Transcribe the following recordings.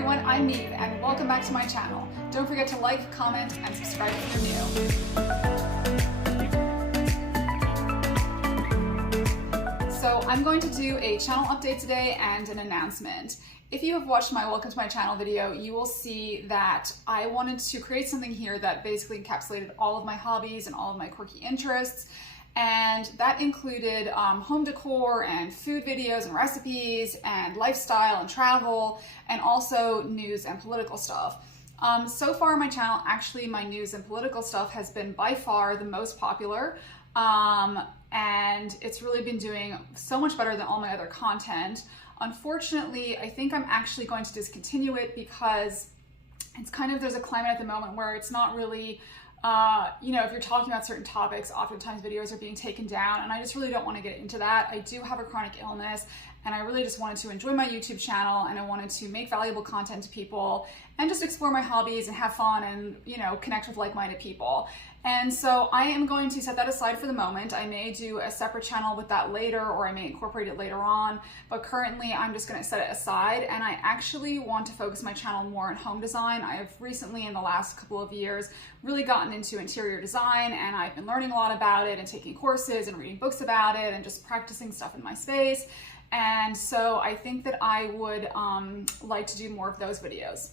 everyone, I'm Neve and welcome back to my channel. Don't forget to like, comment, and subscribe if you're new. So I'm going to do a channel update today and an announcement. If you have watched my welcome to my channel video, you will see that I wanted to create something here that basically encapsulated all of my hobbies and all of my quirky interests. And that included home decor and food videos and recipes and lifestyle and travel and also news and political stuff. So far on my channel, actually my news and political stuff has been by far the most popular. And it's really been doing so much better than all my other content. Unfortunately, I think I'm actually going to discontinue it because it's kind of, there's a climate at the moment where it's not really if you're talking about certain topics, oftentimes videos are being taken down, and I just really don't want to get into that. I do have a chronic illness, and I really just wanted to enjoy my YouTube channel, and I wanted to make valuable content to people and just explore my hobbies and have fun and, connect with like-minded people. And so I am going to set that aside for the moment. I may do a separate channel with that later, or I may incorporate it later on, but currently I'm just going to set it aside, and I actually want to focus my channel more on home design. I have recently, in the last couple of years, really gotten into interior design, and I've been learning a lot about it and taking courses and reading books about it and just practicing stuff in my space. And so I think that I would like to do more of those videos.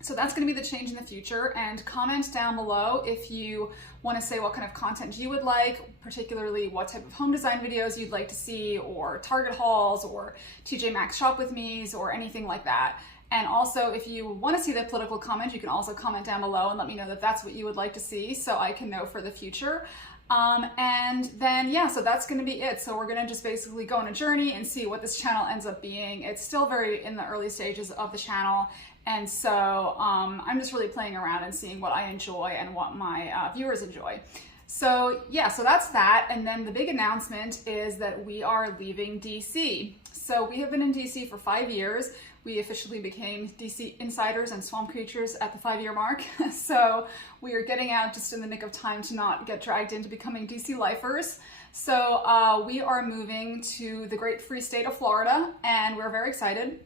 So that's going to be the change in the future, and comment down below if you want to say what kind of content you would like, particularly what type of home design videos you'd like to see, or Target hauls, or TJ Maxx shop with me's, or anything like that. And also, if you want to see the political comment, you can also comment down below and let me know that that's what you would like to see, so I can know for the future. And then, yeah, so that's going to be it. So we're going to just basically go on a journey and see what this channel ends up being. It's still very in the early stages of the channel. And so I'm just really playing around and seeing what I enjoy and what my viewers enjoy. So yeah, so that's that. And then the big announcement is that we are leaving DC. So we have been in DC for 5 years. We officially became DC insiders and swamp creatures at the 5-year mark. So we are getting out just in the nick of time to not get dragged into becoming DC lifers. So we are moving to the great free state of Florida, and we're very excited.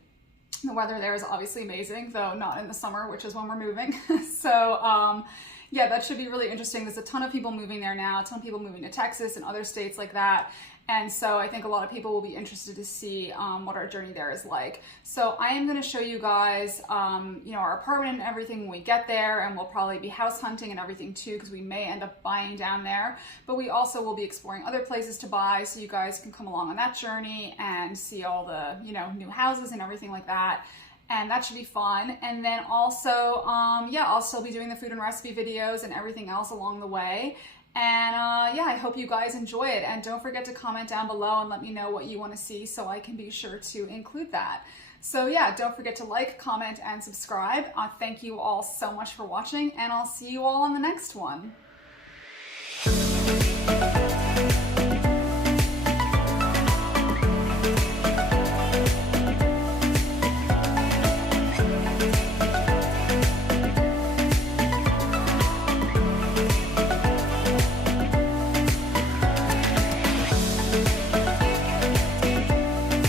The weather there is obviously amazing, though not in the summer, which is when we're moving. So yeah, that should be really interesting. There's a ton of people moving there now, a ton of people moving to Texas and other states like that. And so I think a lot of people will be interested to see what our journey there is like. So I am going to show you guys, our apartment and everything when we get there, and we'll probably be house hunting and everything too, because we may end up buying down there. But we also will be exploring other places to buy, so you guys can come along on that journey and see all the, new houses and everything like that. And that should be fun. And then also, yeah, I'll still be doing the food and recipe videos and everything else along the way. And yeah, I hope you guys enjoy it. And don't forget to comment down below and let me know what you want to see so I can be sure to include that. So yeah, don't forget to like, comment, and subscribe. Thank you all so much for watching, and I'll see you all on the next one.